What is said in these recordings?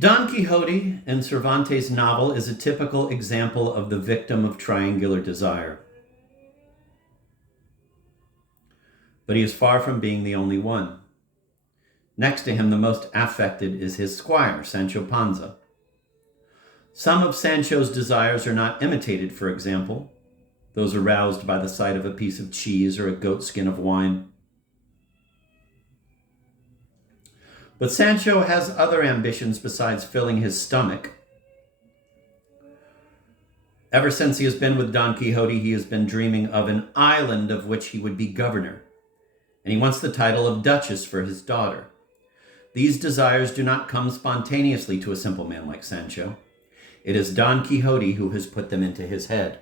Don Quixote in Cervantes' novel is a typical example of the victim of triangular desire. But he is far from being the only one. Next to him, the most affected is his squire, Sancho Panza. Some of Sancho's desires are not imitated, for example, those aroused by the sight of a piece of cheese or a goat skin of wine. But Sancho has other ambitions besides filling his stomach. Ever since he has been with Don Quixote, he has been dreaming of an island of which he would be governor, and he wants the title of Duchess for his daughter. These desires do not come spontaneously to a simple man like Sancho. It is Don Quixote who has put them into his head.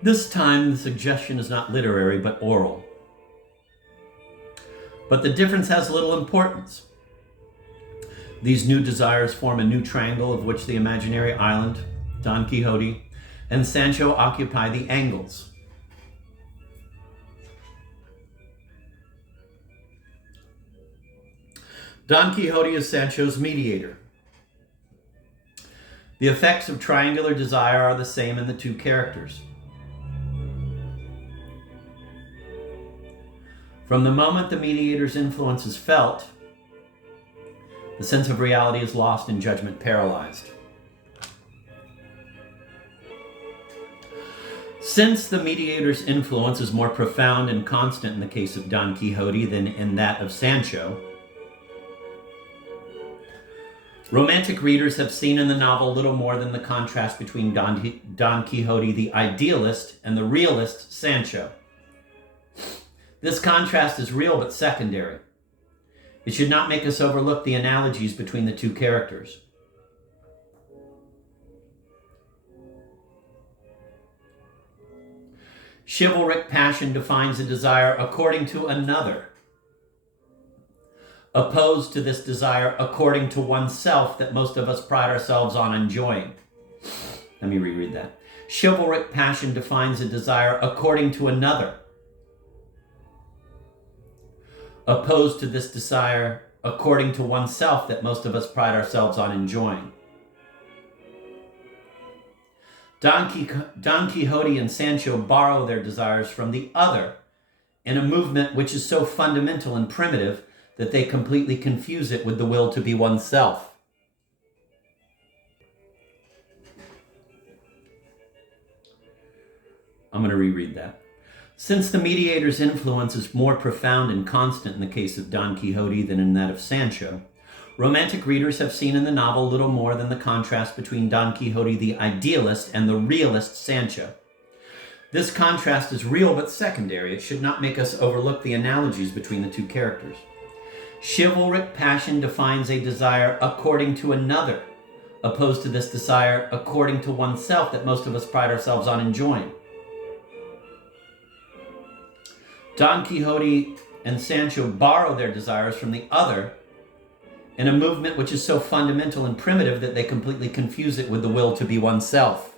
This time, the suggestion is not literary, but oral. But the difference has little importance. These new desires form a new triangle of which the imaginary island, Don Quixote, and Sancho occupy the angles. Don Quixote is Sancho's mediator. The effects of triangular desire are the same in the two characters. From the moment the mediator's influence is felt, the sense of reality is lost and judgment paralyzed. Since the mediator's influence is more profound and constant in the case of Don Quixote than in that of Sancho, romantic readers have seen in the novel little more than the contrast between Don Quixote, the idealist, and the realist Sancho. This contrast is real but secondary. It should not make us overlook the analogies between the two characters. Chivalric passion defines a desire according to another, opposed to this desire according to oneself that most of us pride ourselves on enjoying. Let me reread that. Chivalric passion defines a desire according to another, opposed to this desire according to oneself that most of us pride ourselves on enjoying. Don Quixote and Sancho borrow their desires from the other in a movement which is so fundamental and primitive that they completely confuse it with the will to be oneself. I'm going to reread that. Since the mediator's influence is more profound and constant in the case of Don Quixote than in that of Sancho, romantic readers have seen in the novel little more than the contrast between Don Quixote the idealist and the realist Sancho. This contrast is real but secondary. It should not make us overlook the analogies between the two characters. Chivalric passion defines a desire according to another, opposed to this desire according to oneself that most of us pride ourselves on enjoying. Don Quixote and Sancho borrow their desires from the other in a movement which is so fundamental and primitive that they completely confuse it with the will to be oneself.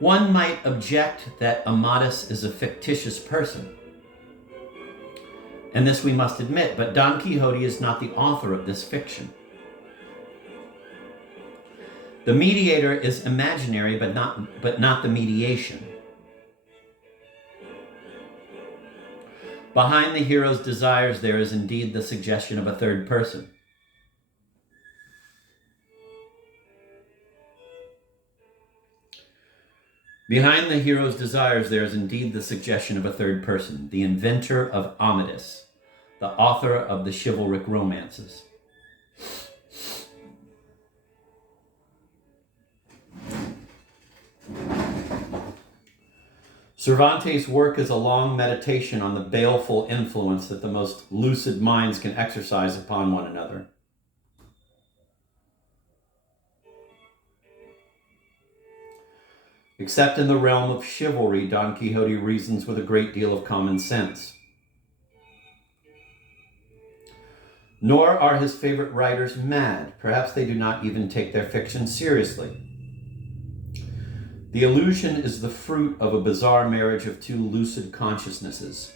One might object that Amadis is a fictitious person, and this we must admit, but Don Quixote is not the author of this fiction. The mediator is imaginary, but not the mediation. Behind the hero's desires, there is indeed the suggestion of a third person. Behind the hero's desires, there is indeed the suggestion of a third person, the inventor of Amadis, the author of the chivalric romances. Cervantes' work is a long meditation on the baleful influence that the most lucid minds can exercise upon one another. Except in the realm of chivalry, Don Quixote reasons with a great deal of common sense. Nor are his favorite writers mad. Perhaps they do not even take their fiction seriously. The illusion is the fruit of a bizarre marriage of two lucid consciousnesses.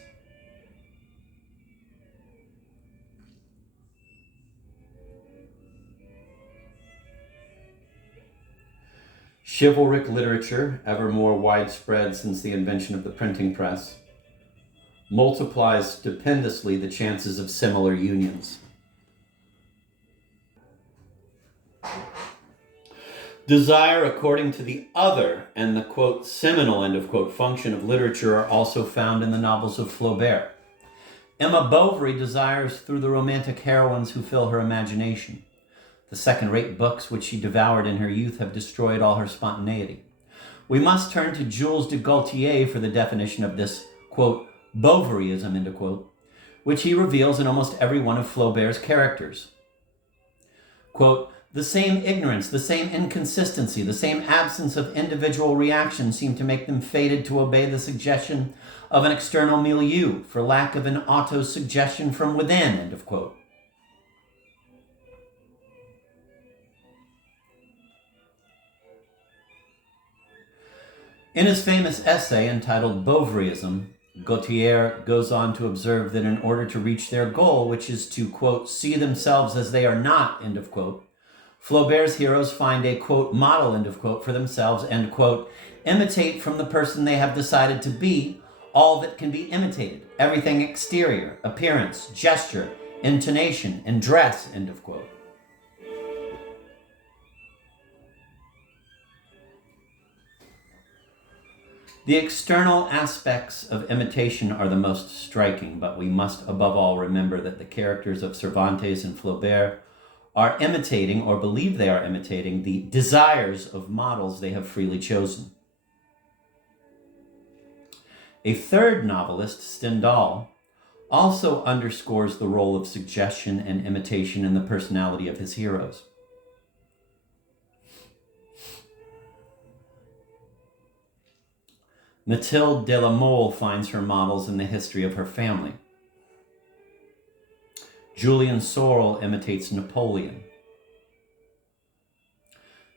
Chivalric literature, ever more widespread since the invention of the printing press, multiplies stupendously the chances of similar unions. Desire, according to the other and the, quote, seminal, end of quote, function of literature are also found in the novels of Flaubert. Emma Bovary desires through the romantic heroines who fill her imagination. The second-rate books which she devoured in her youth have destroyed all her spontaneity. We must turn to Jules de Gaultier for the definition of this, quote, Bovaryism, end of quote, which he reveals in almost every one of Flaubert's characters. Quote, the same ignorance, the same inconsistency, the same absence of individual reaction seem to make them fated to obey the suggestion of an external milieu for lack of an auto-suggestion from within, end of quote. In his famous essay entitled Bovaryism, Gautier goes on to observe that in order to reach their goal, which is to, quote, see themselves as they are not, end of quote, Flaubert's heroes find a, quote, model, end of quote, for themselves and, quote, imitate from the person they have decided to be all that can be imitated, everything exterior, appearance, gesture, intonation, and dress, end of quote. The external aspects of imitation are the most striking, but we must above all remember that the characters of Cervantes and Flaubert are imitating, or believe they are imitating, the desires of models they have freely chosen. A third novelist, Stendhal, also underscores the role of suggestion and imitation in the personality of his heroes. Mathilde de la Mole finds her models in the history of her family. Julian Sorel imitates Napoleon.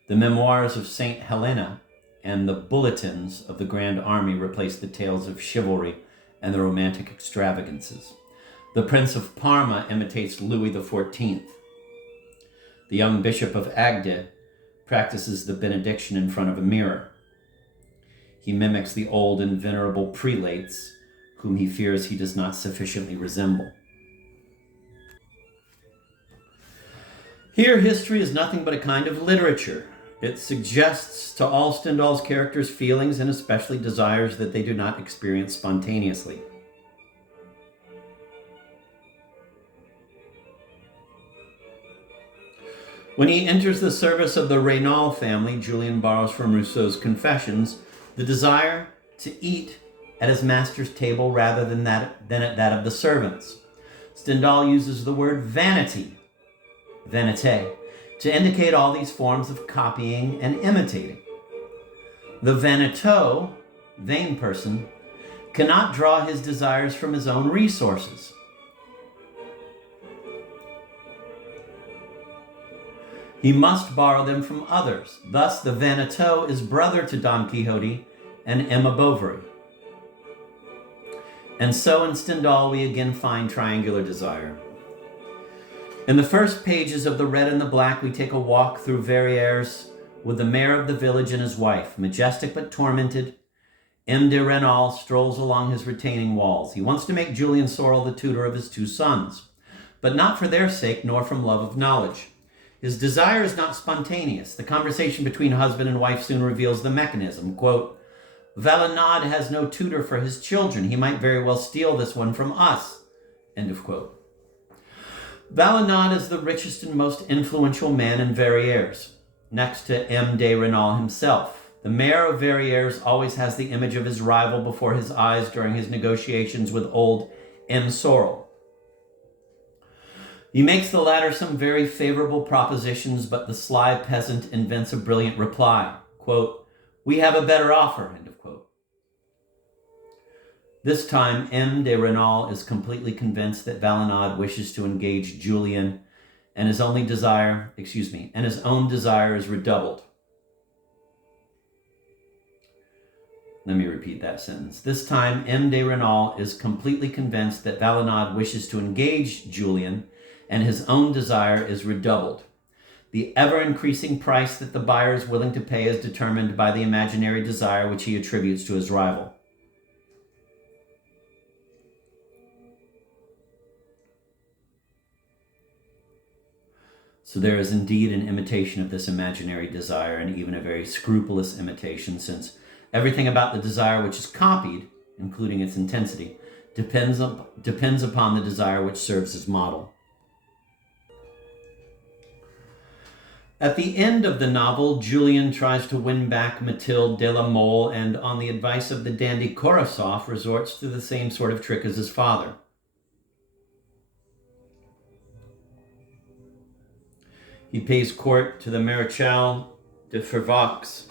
The memoirs of Saint Helena and the bulletins of the Grand Army replace the tales of chivalry and the romantic extravagances. The Prince of Parma imitates Louis XIV. The young Bishop of Agde practices the benediction in front of a mirror. He mimics the old and venerable prelates, whom he fears he does not sufficiently resemble. Here, history is nothing but a kind of literature. It suggests to all Stendhal's characters feelings and especially desires that they do not experience spontaneously. When he enters the service of the Raynal family, Julian borrows from Rousseau's Confessions the desire to eat at his master's table rather than at that of the servants. Stendhal uses the word vanity, vanité, to indicate all these forms of copying and imitating. The vaniteux, vain person, cannot draw his desires from his own resources. He must borrow them from others. Thus, the vaniteux is brother to Don Quixote and Emma Bovary. And so in Stendhal, we again find triangular desire. In the first pages of The Red and the Black, we take a walk through Verrières with the mayor of the village and his wife. Majestic but tormented, M. de Rênal strolls along his retaining walls. He wants to make Julian Sorel the tutor of his two sons, but not for their sake, nor from love of knowledge. His desire is not spontaneous. The conversation between husband and wife soon reveals the mechanism. Quote, Valenod has no tutor for his children. He might very well steal this one from us. End of quote. Valenod is the richest and most influential man in Verrières, next to M. de Rênal himself. The mayor of Verrières always has the image of his rival before his eyes during his negotiations with old M. Sorel. He makes the latter some very favorable propositions, but the sly peasant invents a brilliant reply. Quote, we have a better offer, end of quote. This time, M. de Rênal is completely convinced that Valenod wishes to engage Julian, and his own desire is redoubled. Let me repeat that sentence. This time, M. de Renal is completely convinced that Valenod wishes to engage Julien, and his own desire is redoubled. The ever-increasing price that the buyer is willing to pay is determined by the imaginary desire which he attributes to his rival. So there is indeed an imitation of this imaginary desire, and even a very scrupulous imitation, since everything about the desire which is copied, including its intensity, depends upon the desire which serves as model. At the end of the novel, Julien tries to win back Mathilde de la Mole, and on the advice of the dandy Korasoff, resorts to the same sort of trick as his father. He pays court to the Marechal de Fervaques.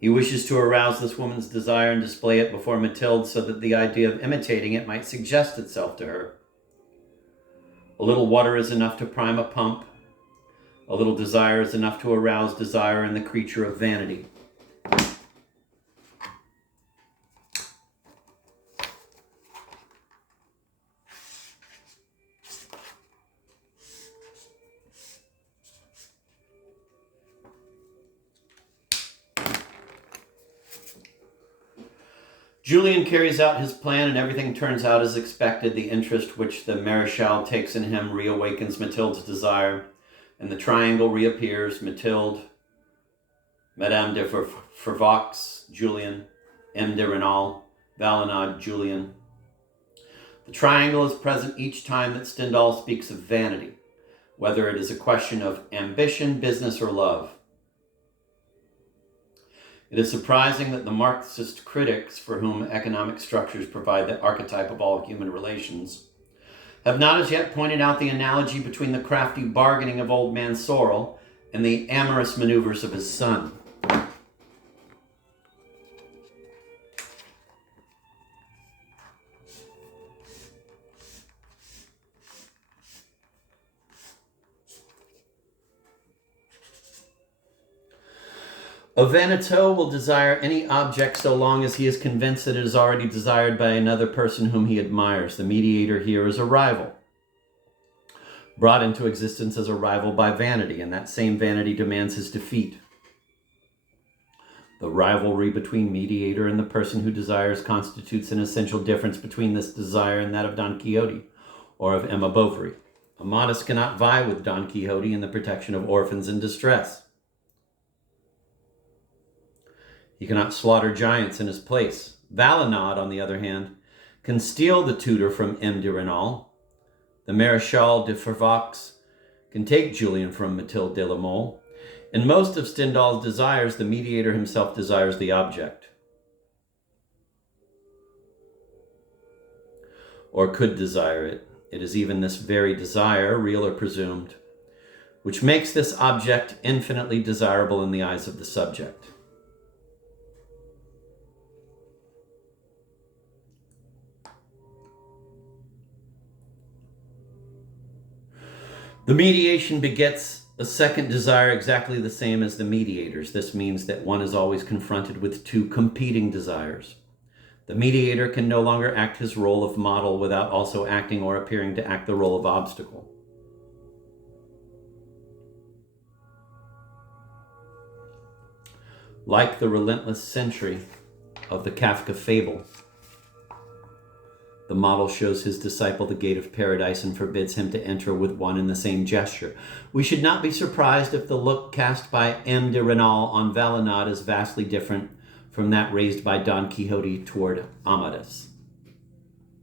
He wishes to arouse this woman's desire and display it before Mathilde so that the idea of imitating it might suggest itself to her. A little water is enough to prime a pump. A little desire is enough to arouse desire in the creature of vanity. Julien carries out his plan, and everything turns out as expected. The interest which the Marechal takes in him reawakens Mathilde's desire, and the triangle reappears: Mathilde, Madame de Fervaques, Julien, M. de Renal, Valenod, Julien. The triangle is present each time that Stendhal speaks of vanity, whether it is a question of ambition, business, or love. It is surprising that the Marxist critics, for whom economic structures provide the archetype of all human relations, have not as yet pointed out the analogy between the crafty bargaining of old man Sorel and the amorous maneuvers of his son. A vaniteux will desire any object so long as he is convinced that it is already desired by another person whom he admires. The mediator here is a rival, brought into existence as a rival by vanity, and that same vanity demands his defeat. The rivalry between mediator and the person who desires constitutes an essential difference between this desire and that of Don Quixote, or of Emma Bovary. Amadis cannot vie with Don Quixote in the protection of orphans in distress. He cannot slaughter giants in his place. Valenod, on the other hand, can steal the tutor from M. de Renal. The Marechal de Fervaques can take Julien from Mathilde de la Mole. In most of Stendhal's desires, the mediator himself desires the object, or could desire it. It is even this very desire, real or presumed, which makes this object infinitely desirable in the eyes of the subject. The mediation begets a second desire exactly the same as the mediators. This means that one is always confronted with two competing desires. The mediator can no longer act his role of model without also acting or appearing to act the role of obstacle. Like the relentless sentry of the Kafka fable, the model shows his disciple the gate of paradise and forbids him to enter with one and the same gesture. We should not be surprised if the look cast by M. de Renal on Valenod is vastly different from that raised by Don Quixote toward Amadis.